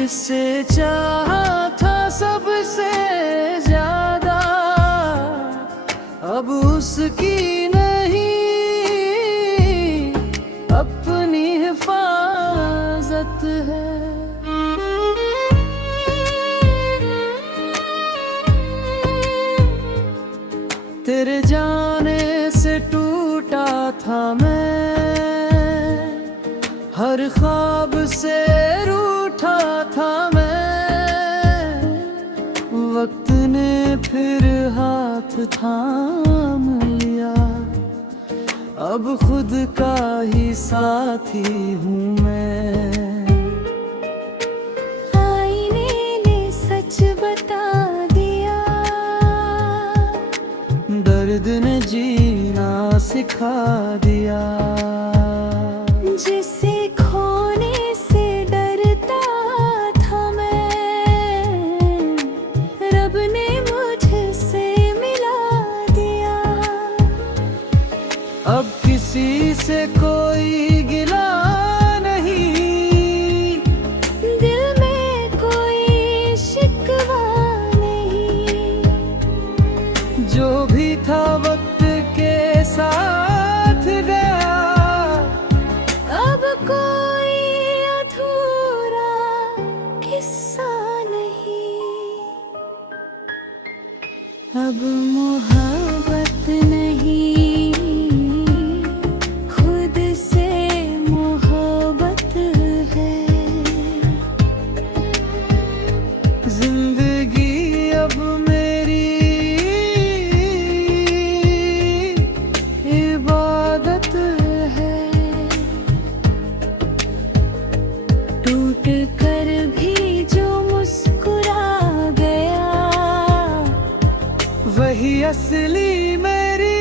जिससे चाहा था सबसे ज्यादा, अब उसकी नहीं अपनी हिफाजत है। तेरे जाने से टूटा था मैं, हर ख्वाब से रूठा था मैं, वक्त ने फिर हाथ थाम लिया, अब खुद का ही साथी हूँ मैं। आईने ने सच बता दिया, दर्द ने जीना सिखा दिया, जिसे खोने से डरता था मैं, रब ने मुझसे मिला दिया। अब किसी से कोई गिला नहीं, दिल में कोई शिकवा नहीं, जो भी था वक्त के साथ गया, अब कोई अधूरा किस्सा नहीं। अब मोहब्बत नहीं, खुद से मोहब्बत है। जिंदगी अब मेरी इबादत है। टूट कर भी जो मुस्कुरा गया, वही असली मेरी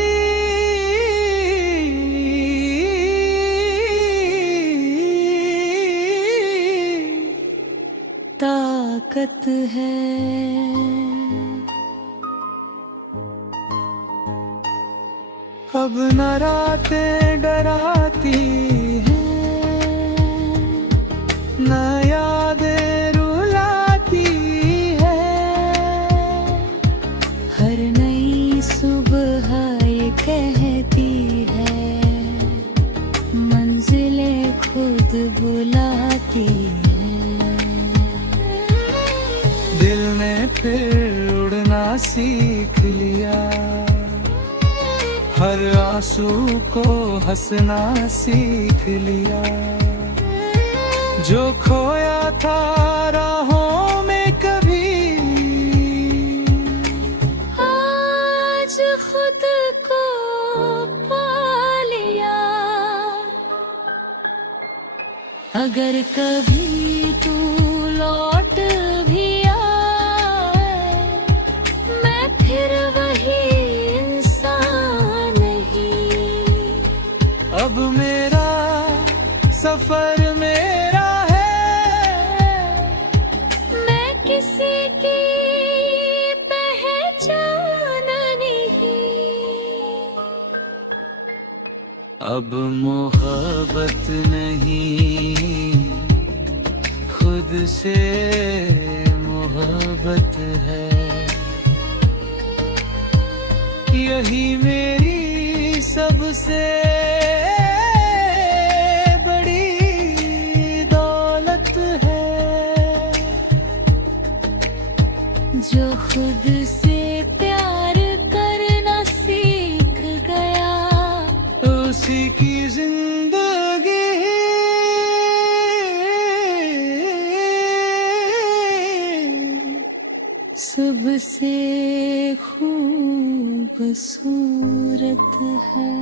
ताकत है। अब न रातें डराती हैं, न यादें रुलाती हैं, हर नई सुबह ये कहती है, मंजिलें खुद बुलाती हैं। दिल ने फिर उड़ना सीख लिया, हर आंसू को हंसना सीख लिया, जो खोया था राहों में कभी, आज खुद को पा लिया। अगर कभी तू लौट भी आए, मैं फिर वही इंसान नहीं। अब मेरा सफर मेरा है, मैं किसी की पहचान नहीं। अब मोहब्बत नहीं, खुद से मोहब्बत है। यही मेरी सबसे बड़ी दौलत है, जो खुद से प्यार करना सीख गया, उसी की जिंदगी सबसे खूबसूरत है।